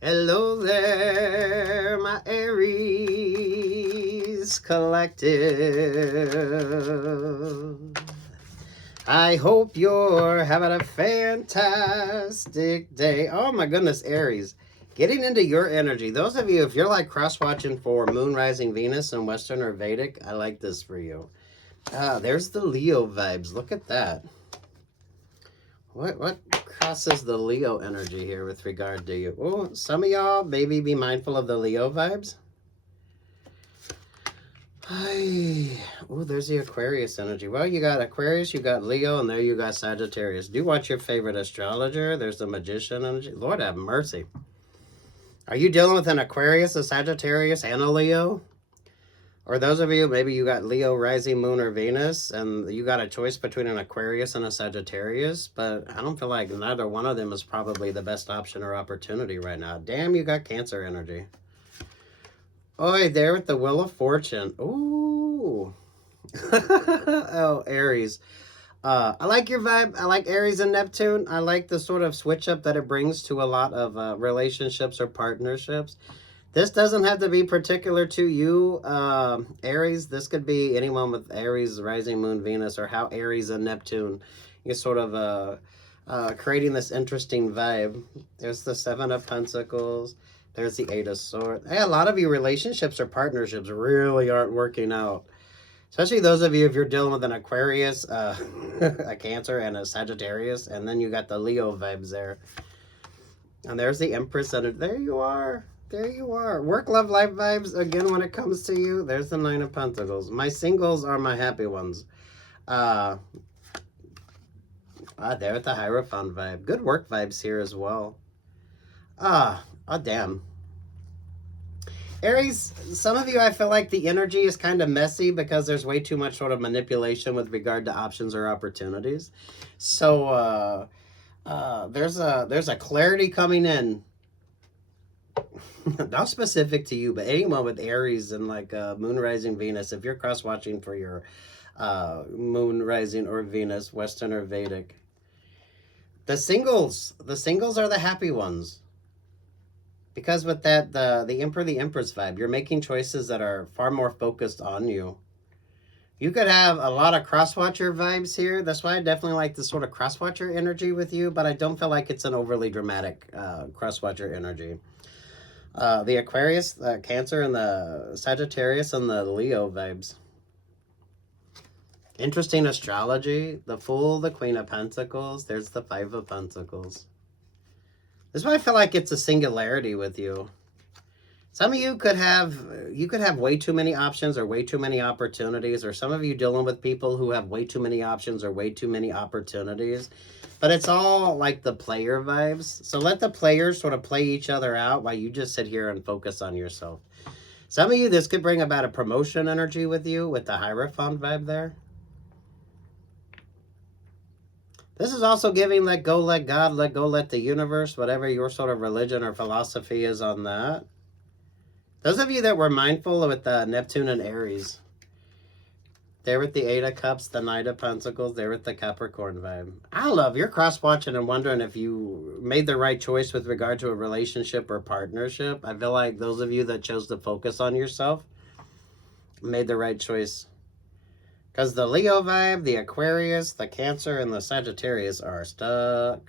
Hello there, my Aries collective. I hope you're having a fantastic day. Oh my goodness, Aries. Getting into your energy. Those of you, if you're like cross-watching for Moon, Rising, Venus, and Western or Vedic, I like this for you. There's the Leo vibes. Look at that. What crosses the Leo energy here with regard to you? Oh, some of y'all maybe be mindful of the Leo vibes. Oh, there's the Aquarius energy. Well, you got Aquarius, you got Leo, and there you got Sagittarius. Do watch your favorite astrologer. There's the Magician energy. Lord have mercy. Are you dealing with an Aquarius, a Sagittarius, and a Leo? Or those of you, maybe you got Leo, rising, moon, or Venus, and you got a choice between an Aquarius and a Sagittarius, but I don't feel like neither one of them is probably the best option or opportunity right now. Damn, you got Cancer energy. Oh, there with the Wheel of Fortune. Ooh. Oh, Aries. I like your vibe. I like Aries and Neptune. I like the sort of switch up that it brings to a lot of relationships or partnerships. This doesn't have to be particular to you, Aries. This could be anyone with Aries, rising, moon, Venus, or how Aries and Neptune is sort of creating this interesting vibe. There's the Seven of Pentacles. There's the Eight of Swords. Hey, a lot of you relationships or partnerships really aren't working out. Especially those of you, if you're dealing with an Aquarius, a Cancer, and a Sagittarius, and then you got the Leo vibes there. And there's the Empress under. There you are. There you are. Work, love, life vibes. Again, when it comes to you, there's the Nine of Pentacles. My singles are my happy ones. There at the Hierophant vibe. Good work vibes here as well. Damn. Aries, some of you, I feel like the energy is kind of messy because there's way too much sort of manipulation with regard to options or opportunities. So, there's a clarity coming in. Not specific to you, but anyone with Aries and like Moon, Rising, Venus, if you're cross-watching for your Moon, Rising, or Venus, Western or Vedic, the singles are the happy ones. Because with that, the Emperor, the Empress vibe, you're making choices that are far more focused on you. You could have a lot of crosswatcher vibes here. That's why I definitely like this sort of crosswatcher energy with you, but I don't feel like it's an overly dramatic crosswatcher energy. The Aquarius, the Cancer, and the Sagittarius, and the Leo vibes. Interesting astrology. The Fool, the Queen of Pentacles. There's the Five of Pentacles. This is why I feel like it's a singularity with you. Some of you could have way too many options or way too many opportunities, or some of you dealing with people who have way too many options or way too many opportunities. But it's all like the player vibes. So let the players sort of play each other out while you just sit here and focus on yourself. Some of you, this could bring about a promotion energy with you with the Hierophant vibe there. This is also giving let go, let God, let go, let the universe, whatever your sort of religion or philosophy is on that. Those of you that were mindful with Neptune and Aries, there with the Eight of Cups, the Knight of Pentacles, there with the Capricorn vibe. I don't know, if you're cross-watching and wondering if you made the right choice with regard to a relationship or partnership, I feel like those of you that chose to focus on yourself made the right choice. Because the Leo vibe, the Aquarius, the Cancer, and the Sagittarius are stuck.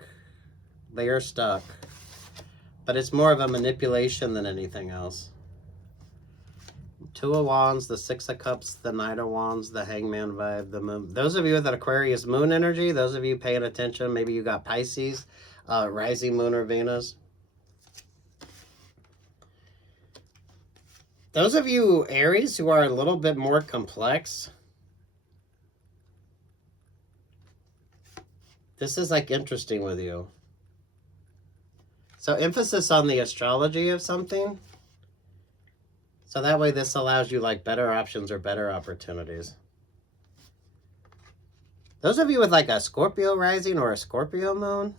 They are stuck. But it's more of a manipulation than anything else. Two of Wands, the Six of Cups, the Knight of Wands, the Hangman vibe, the Moon. Those of you with that Aquarius Moon energy, those of you paying attention, maybe you got Pisces, rising Moon or Venus. Those of you Aries who are a little bit more complex, this is like interesting with you. So emphasis on the astrology of something. So that way this allows you like better options or better opportunities. Those of you with like a Scorpio rising or a Scorpio moon,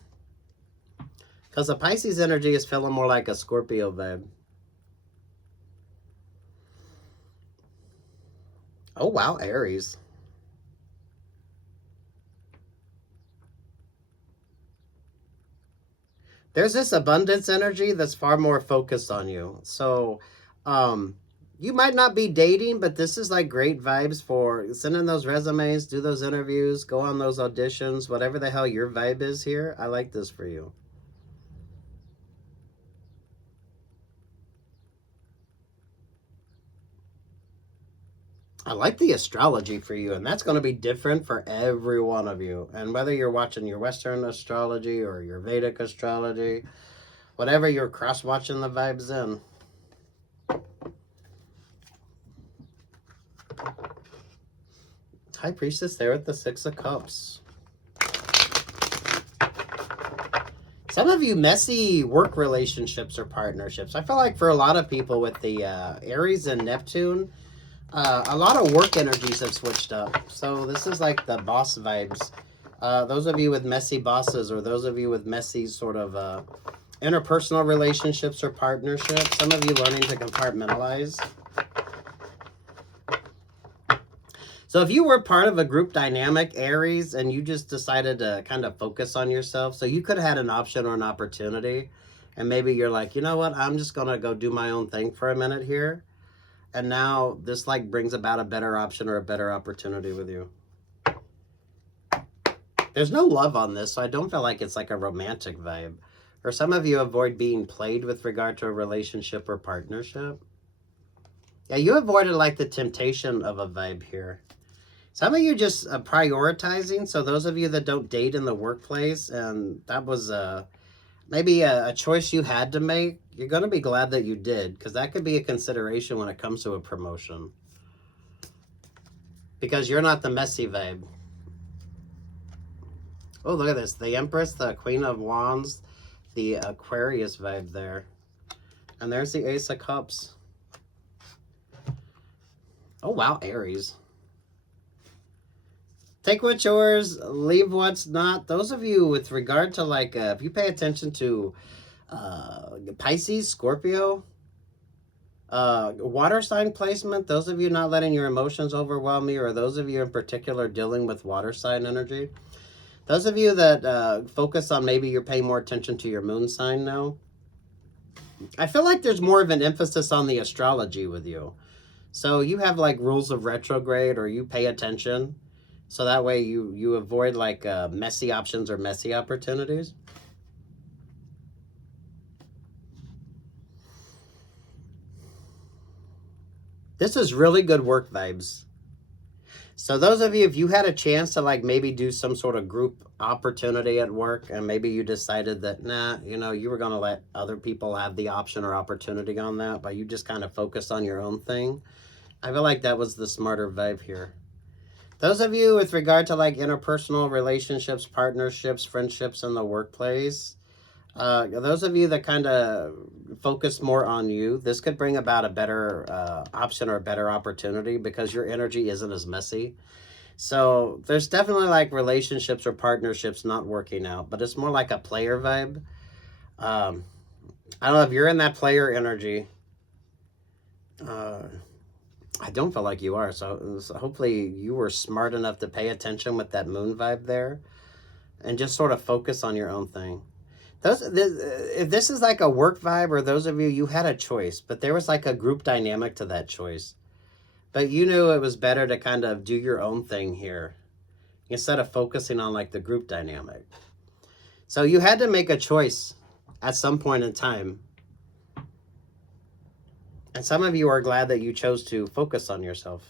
because the Pisces energy is feeling more like a Scorpio vibe. Oh, wow, Aries. There's this abundance energy that's far more focused on you. So, you might not be dating, but this is like great vibes for sending those resumes, do those interviews, go on those auditions, whatever the hell your vibe is here. I like this for you. I like the astrology for you, and that's going to be different for every one of you. And whether you're watching your Western astrology or your Vedic astrology, whatever you're cross-watching the vibes in. High Priestess there with the Six of Cups. Some of you messy work relationships or partnerships. I feel like for a lot of people with the Aries and Neptune, a lot of work energies have switched up. So this is like the boss vibes. Those of you with messy bosses, or those of you with messy sort of interpersonal relationships or partnerships. Some of you learning to compartmentalize. So if you were part of a group dynamic, Aries, and you just decided to kind of focus on yourself, so you could have had an option or an opportunity, and maybe you're like, you know what, I'm just going to go do my own thing for a minute here. And now this like brings about a better option or a better opportunity with you. There's no love on this, so I don't feel like it's like a romantic vibe. Or some of you avoid being played with regard to a relationship or partnership. Yeah, you avoided like the temptation of a vibe here. Some of you just prioritizing. So those of you that don't date in the workplace, and that was maybe a choice you had to make, you're going to be glad that you did, because that could be a consideration when it comes to a promotion. Because you're not the messy vibe. Oh, look at this. The Empress, the Queen of Wands, the Aquarius vibe there. And there's the Ace of Cups. Oh, wow, Aries. Take what's yours, leave what's not. Those of you with regard to like, if you pay attention to Pisces, Scorpio, water sign placement, those of you not letting your emotions overwhelm you, or those of you in particular dealing with water sign energy. Those of you that focus on maybe you're paying more attention to your moon sign now. I feel like there's more of an emphasis on the astrology with you. So you have like rules of retrograde, or you pay attention. So that way you avoid like messy options or messy opportunities. This is really good work vibes. So those of you, if you had a chance to like maybe do some sort of group opportunity at work, and maybe you decided that, nah, you know, you were going to let other people have the option or opportunity on that, but you just kind of focused on your own thing. I feel like that was the smarter vibe here. Those of you with regard to like interpersonal relationships, partnerships, friendships in the workplace, those of you that kind of focus more on you, this could bring about a better option or a better opportunity, because your energy isn't as messy. So there's definitely like relationships or partnerships not working out, but it's more like a player vibe. I don't know if you're in that player energy. I don't feel like you are. So hopefully you were smart enough to pay attention with that moon vibe there, and just sort of focus on your own thing. If this is like a work vibe, or those of you had a choice, but there was like a group dynamic to that choice. But you knew it was better to kind of do your own thing here, instead of focusing on like the group dynamic. So you had to make a choice at some point in time. And some of you are glad that you chose to focus on yourself.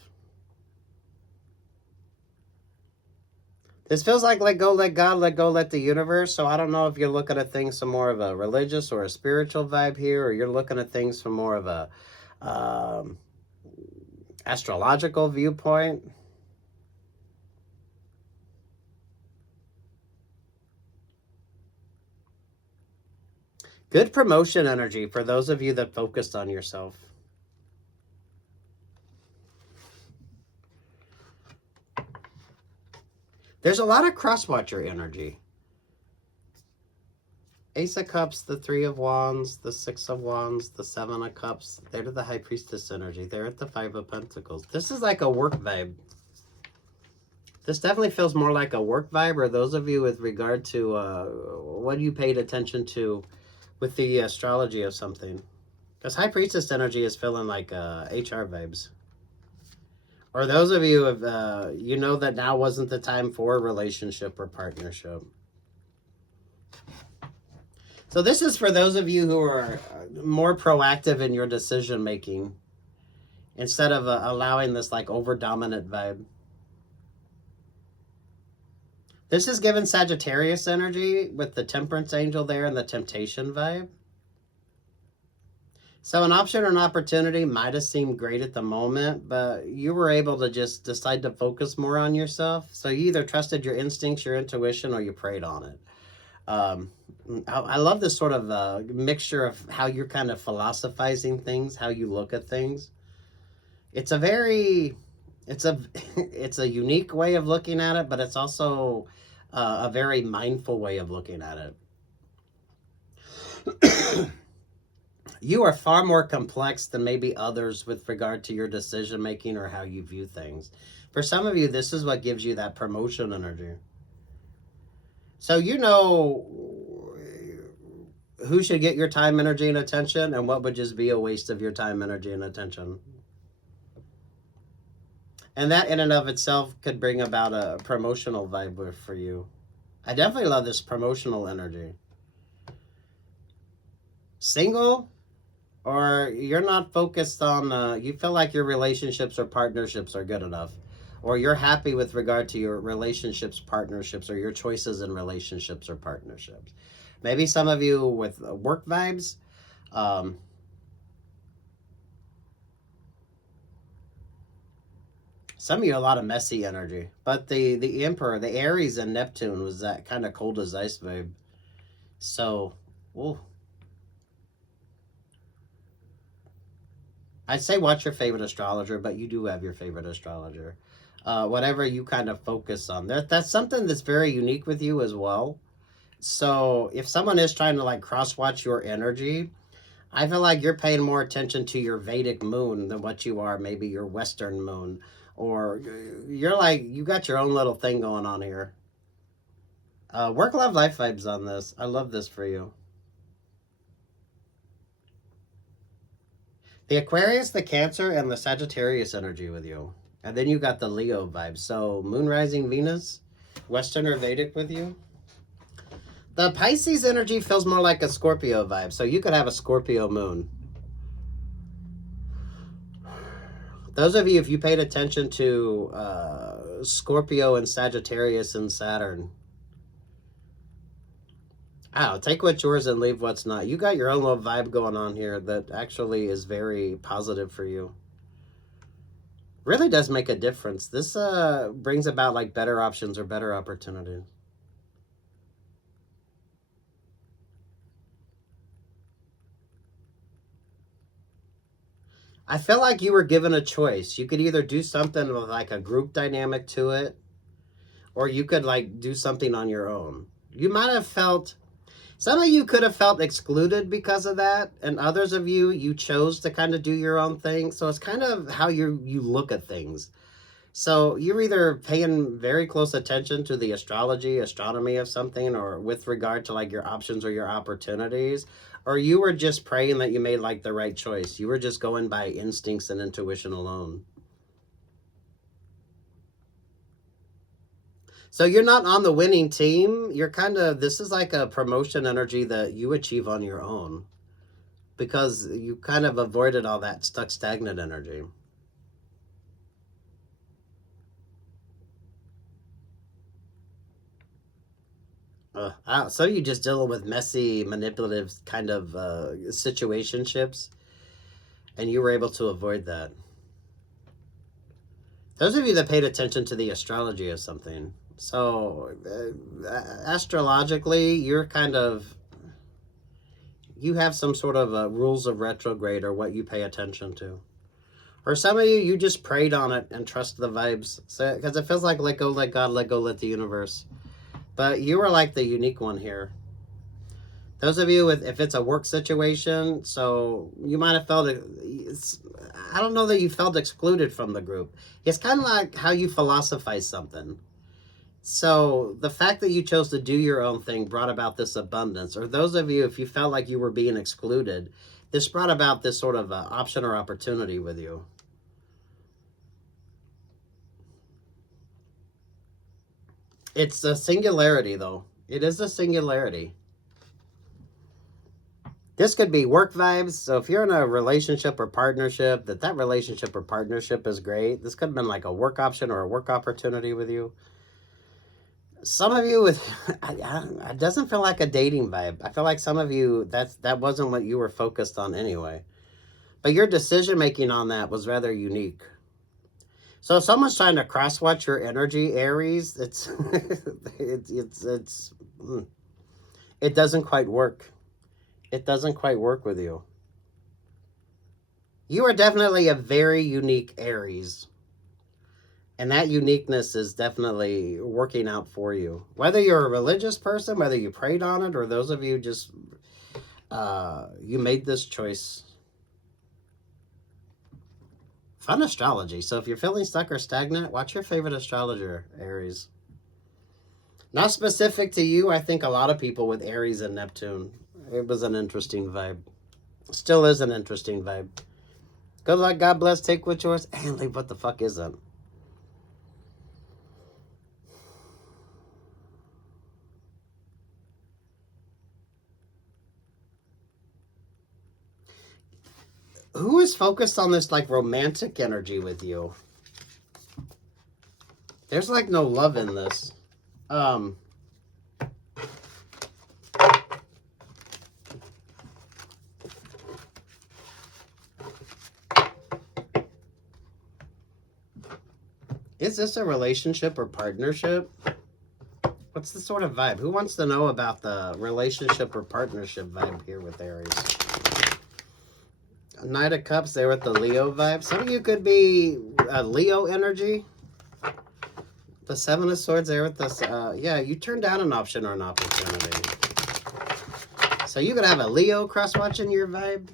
This feels like let go, let God, let go, let the universe. So I don't know if you're looking at things from more of a religious or a spiritual vibe here, or you're looking at things from more of a astrological viewpoint. Good promotion energy for those of you that focused on yourself. There's a lot of crosswatcher energy. Ace of Cups, the Three of Wands, the Six of Wands, the Seven of Cups. They're the High Priestess energy. They're at the Five of Pentacles. This is like a work vibe. This definitely feels more like a work vibe, or those of you with regard to what you paid attention to with the astrology of something. Because High Priestess energy is feeling like HR vibes. Or those of you, you know that now wasn't the time for a relationship or partnership. So this is for those of you who are more proactive in your decision making instead of allowing this like over dominant vibe. This is given Sagittarius energy with the Temperance angel there and the Temptation vibe. So an option or an opportunity might have seemed great at the moment, but you were able to just decide to focus more on yourself. So you either trusted your instincts, your intuition, or you prayed on it. I love this sort of mixture of how you're kind of philosophizing things, how you look at things. It's a very, it's a unique way of looking at it, but it's also a very mindful way of looking at it. You are far more complex than maybe others with regard to your decision making or how you view things. For some of you, this is what gives you that promotion energy. So you know who should get your time, energy, and attention, and what would just be a waste of your time, energy, and attention. And that in and of itself could bring about a promotional vibe for you. I definitely love this promotional energy. Single, or you're not focused on, you feel like your relationships or partnerships are good enough, or you're happy with regard to your relationships, partnerships, or your choices in relationships or partnerships. Maybe some of you with work vibes, some of you a lot of messy energy, but the Emperor, the Aries and Neptune was that kind of cold as ice vibe. So, ooh. I'd say watch your favorite astrologer, but you do have your favorite astrologer. Whatever you kind of focus on. That's something that's very unique with you as well. So if someone is trying to like cross-watch your energy, I feel like you're paying more attention to your Vedic moon than what you are maybe your Western moon. Or you're like, you got your own little thing going on here. Work, love, life vibes on this. I love this for you. The Aquarius, the Cancer, and the Sagittarius energy with you. And then you got the Leo vibe. So Moon, Rising, Venus, Western or Vedic with you. The Pisces energy feels more like a Scorpio vibe. So you could have a Scorpio moon. Those of you, if you paid attention to Scorpio and Sagittarius and Saturn, take what's yours and leave what's not. You got your own little vibe going on here that actually is very positive for you. Really does make a difference. This brings about like better options or better opportunities. I feel like you were given a choice. You could either do something with like a group dynamic to it, or you could like do something on your own. You might have felt, some of you could have felt excluded because of that, and others of you, you chose to kind of do your own thing. So it's kind of how you look at things. So you're either paying very close attention to the astronomy of something, or with regard to like your options or your opportunities, or you were just praying that you made like the right choice. You were just going by instincts and intuition alone. So you're not on the winning team. You're kind of, this is like a promotion energy that you achieve on your own because you kind of avoided all that stuck stagnant energy. So you just dealing with messy, manipulative kind of situationships, and you were able to avoid that. Those of you that paid attention to the astrology of something, so astrologically, you're kind of, you have some sort of rules of retrograde or what you pay attention to. Or some of you, you just prayed on it and trust the vibes. So, because it feels like let go, let God, let go, let the universe. But you were like the unique one here. Those of you with, if it's a work situation, so you might have felt, I don't know that you felt excluded from the group. It's kind of like how you philosophize something. So the fact that you chose to do your own thing brought about this abundance. Or those of you, if you felt like you were being excluded, this brought about this sort of option or opportunity with you. It's a singularity, though. It is a singularity. This could be work vibes. So if you're in a relationship or partnership, that relationship or partnership is great. This could have been like a work option or a work opportunity with you. Some of you with, it doesn't feel like a dating vibe. I feel like some of you, that wasn't what you were focused on anyway. But your decision making on that was rather unique. So if someone's trying to cross watch your energy, Aries, it doesn't quite work. It doesn't quite work with you. You are definitely a very unique Aries. And that uniqueness is definitely working out for you. Whether you're a religious person, whether you prayed on it, or those of you just, you made this choice. Fun astrology. So if you're feeling stuck or stagnant, watch your favorite astrologer, Aries. Not specific to you. I think a lot of people with Aries and Neptune. It was an interesting vibe. Still is an interesting vibe. Good luck, God bless, take what's yours, and leave what the fuck isn't. Who is focused on this like romantic energy with you? There's like no love in this. Is this a relationship or partnership? What's the sort of vibe? Who wants to know about the relationship or partnership vibe here with Aries? Knight of Cups there with the Leo vibe. Some of you could be a Leo energy. The Seven of Swords there with this. Yeah, you turned down an option or an opportunity. So you could have a Leo cross-watching your vibe.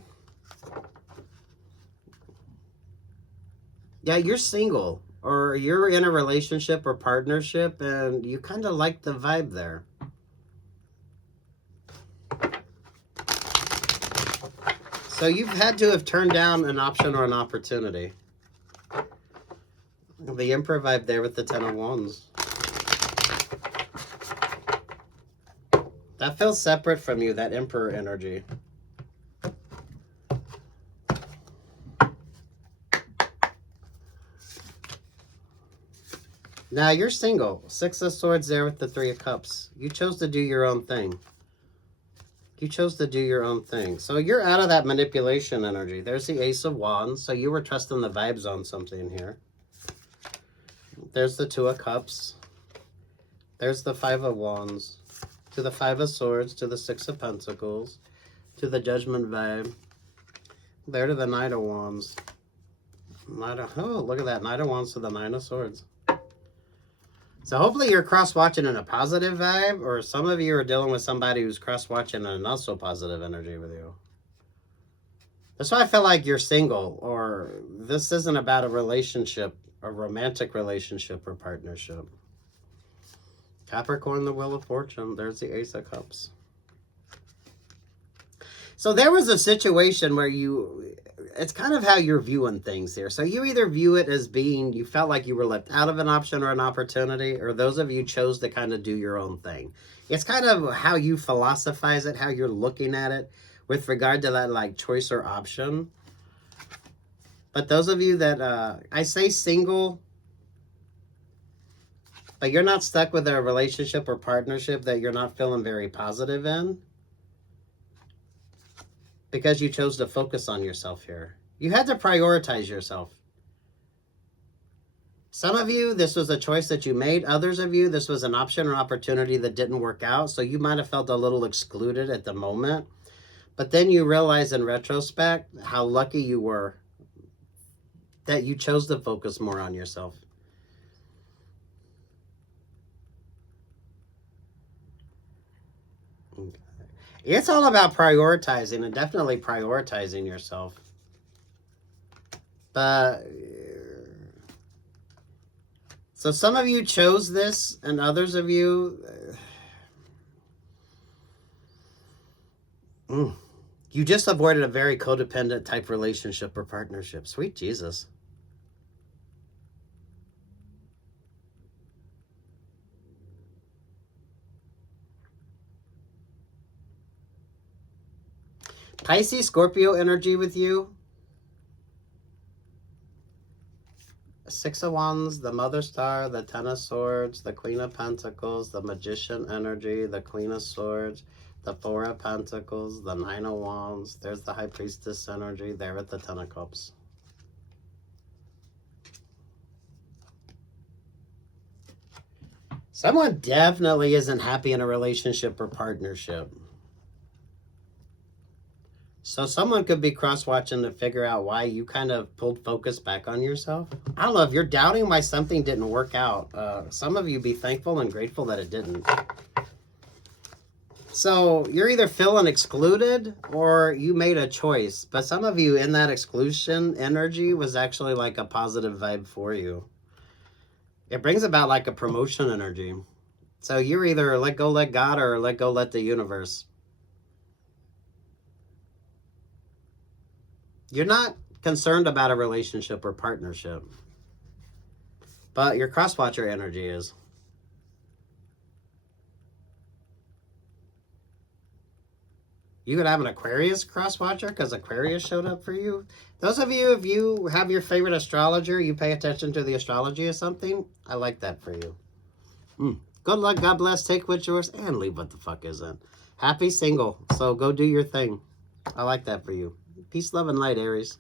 Yeah, you're single. Or you're in a relationship or partnership and you kind of like the vibe there. So you've had to have turned down an option or an opportunity. The Emperor vibe there with the Ten of Wands. That feels separate from you, that Emperor energy. Now you're single. Six of Swords there with the Three of Cups. You chose to do your own thing. You chose to do your own thing. So you're out of that manipulation energy. There's the Ace of Wands. So you were trusting the vibes on something here. There's the Two of Cups. There's the Five of Wands. To the Five of Swords. To the Six of Pentacles. To the Judgment vibe. There to the Knight of Wands. Oh, look at that. Knight of Wands to the Nine of Swords. So hopefully you're cross-watching in a positive vibe, or some of you are dealing with somebody who's cross-watching in a not-so-positive energy with you. That's why I feel like you're single, or this isn't about a relationship, a romantic relationship or partnership. Capricorn, the Wheel of Fortune. There's the Ace of Cups. So there was a situation where it's kind of how you're viewing things here. So you either view it as being, you felt like you were left out of an option or an opportunity, or those of you chose to kind of do your own thing. It's kind of how you philosophize it, how you're looking at it with regard to that like choice or option. But those of you that, I say single, but you're not stuck with a relationship or partnership that you're not feeling very positive in, because you chose to focus on yourself here. You had to prioritize yourself. Some of you, this was a choice that you made. Others of you, this was an option or opportunity that didn't work out. So you might have felt a little excluded at the moment. But then you realize in retrospect how lucky you were that you chose to focus more on yourself. Okay. It's all about prioritizing, and definitely prioritizing yourself. But So some of you chose this, and others of you... you just avoided a very codependent type relationship or partnership. Sweet Jesus. Pisces, Scorpio energy with you. Six of Wands, the Mother Star, the Ten of Swords, the Queen of Pentacles, the Magician energy, the Queen of Swords, the Four of Pentacles, the Nine of Wands. There's the High Priestess energy there at the Ten of Cups. Someone definitely isn't happy in a relationship or partnership. So someone could be cross-watching to figure out why you kind of pulled focus back on yourself. I don't know, if you're doubting why something didn't work out, some of you be thankful and grateful that it didn't. So you're either feeling excluded or you made a choice. But some of you in that exclusion energy was actually like a positive vibe for you. It brings about like a promotion energy. So you're either let go, let God, or let go, let the universe. You're not concerned about a relationship or partnership, but your crosswatcher energy is. You could have an Aquarius crosswatcher because Aquarius showed up for you. Those of you, if you have your favorite astrologer, you pay attention to the astrology of something, I like that for you. Good luck, God bless, take what's yours, and leave what the fuck isn't. Happy single, so go do your thing. I like that for you. Peace, love, and light, Aries.